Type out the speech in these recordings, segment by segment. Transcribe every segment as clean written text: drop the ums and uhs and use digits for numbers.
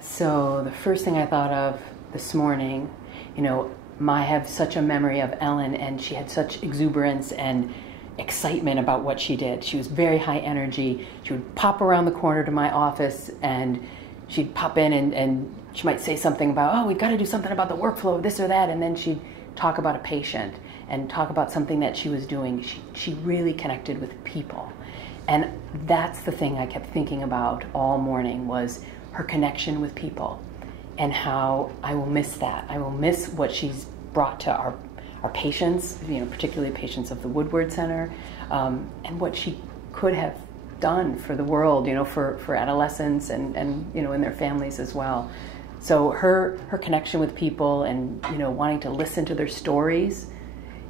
So the first thing I thought of this morning, I have such a memory of Ellen, and she had such exuberance and excitement about what she did. She was very high energy. She would pop around the corner to my office, and she'd pop in and she might say something about, oh, we've got to do something about the workflow, this or that, and then she'd talk about a patient and talk about something that she was doing. She really connected with people. And that's the thing I kept thinking about all morning, was her connection with people, and how I will miss that. I will miss what she's brought to our patients, particularly patients of the Woodward Center, and what she could have done for the world, for adolescents and in their families as well. So her connection with people, and wanting to listen to their stories,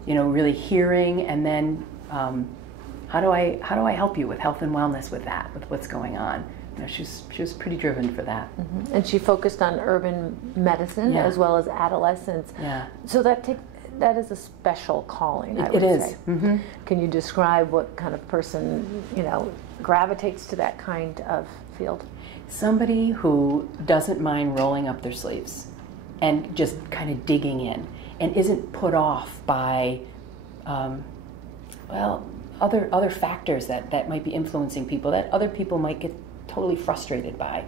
really hearing, and then how do I help you with health and wellness with that, with what's going on? She was pretty driven for that. Mm-hmm. And she focused on urban medicine as well as adolescents. Yeah. So that is a special calling, I would say. It is. Mm-hmm. Can you describe what kind of person, gravitates to that kind of field? Somebody who doesn't mind rolling up their sleeves and just kind of digging in, and isn't put off by, other factors that might be influencing people, that other people might get totally frustrated by.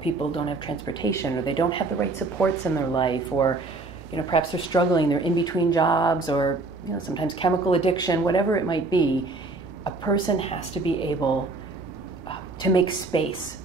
People don't have transportation, or they don't have the right supports in their life, or perhaps they're struggling, they're in between jobs, or sometimes chemical addiction, whatever it might be. A person has to be able to make space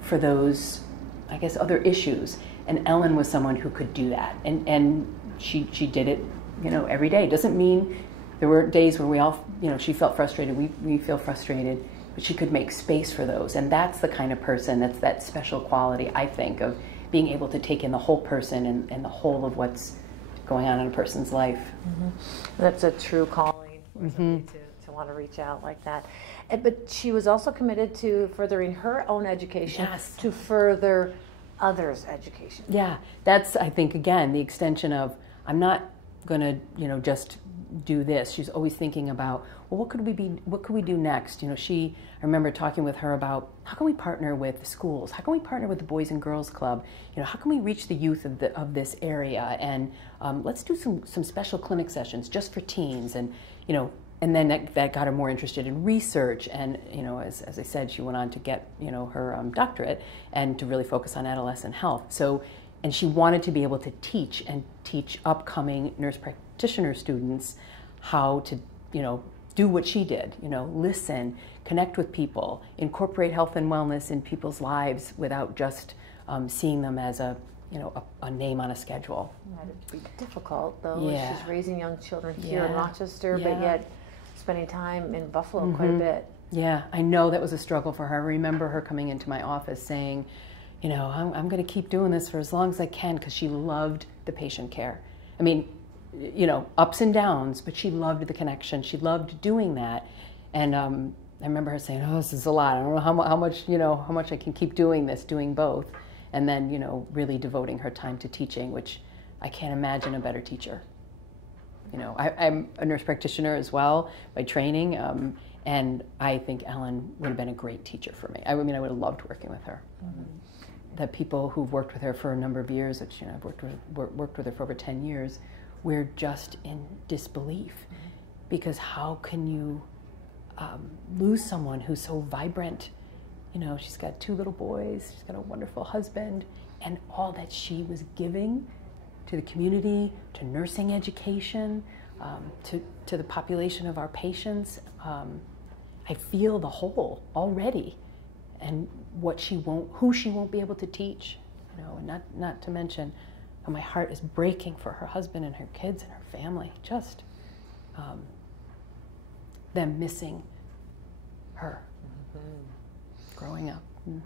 for those, I guess, other issues. And Ellen was someone who could do that, and she did it, every day. Doesn't mean there were days where we all, she felt frustrated, we feel frustrated, but she could make space for those. And that's the kind of person, that's that special quality, I think, of being able to take in the whole person and the whole of what's going on in a person's life. Mm-hmm. That's a true calling, mm-hmm. to want to reach out like that. But she was also committed to furthering her own education, yes. to further others' education. Yeah, that's, I think, again, the extension of, I'm not going to, just do this. She's always thinking about, well, what could we do next? I remember talking with her about, how can we partner with schools? How can we partner with the Boys and Girls Club? How can we reach the youth of this area? And let's do some special clinic sessions just for teens. And, and then that got her more interested in research. And, as I said, she went on to get, her doctorate, and to really focus on adolescent health. So, and she wanted to be able to teach upcoming nurse practitioner students how to, do what she did, listen, connect with people, incorporate health and wellness in people's lives without just seeing them as a name on a schedule. That'd be difficult, though. Yeah. She's raising young children here in Rochester, yeah. but yet spending time in Buffalo mm-hmm. quite a bit. Yeah, I know that was a struggle for her. I remember her coming into my office saying, I'm going to keep doing this for as long as I can, because she loved the patient care. I mean, ups and downs, but she loved the connection. She loved doing that. And I remember her saying, oh, this is a lot. I don't know how much I can keep doing both. And then, really devoting her time to teaching, which I can't imagine a better teacher. I'm a nurse practitioner as well by training, and I think Ellen would have been a great teacher for me. I would have loved working with her. Mm-hmm. The people who've worked with her for a number of years, which I've worked with her for over 10 years, we're just in disbelief, mm-hmm. because how can you lose someone who's so vibrant? She's got 2 little boys, she's got a wonderful husband, and all that she was giving to the community, to nursing education, to the population of our patients. I feel the whole already, and who she won't be able to teach, and not to mention how my heart is breaking for her husband and her kids and her family, just them missing her, mm-hmm. growing up. Mm.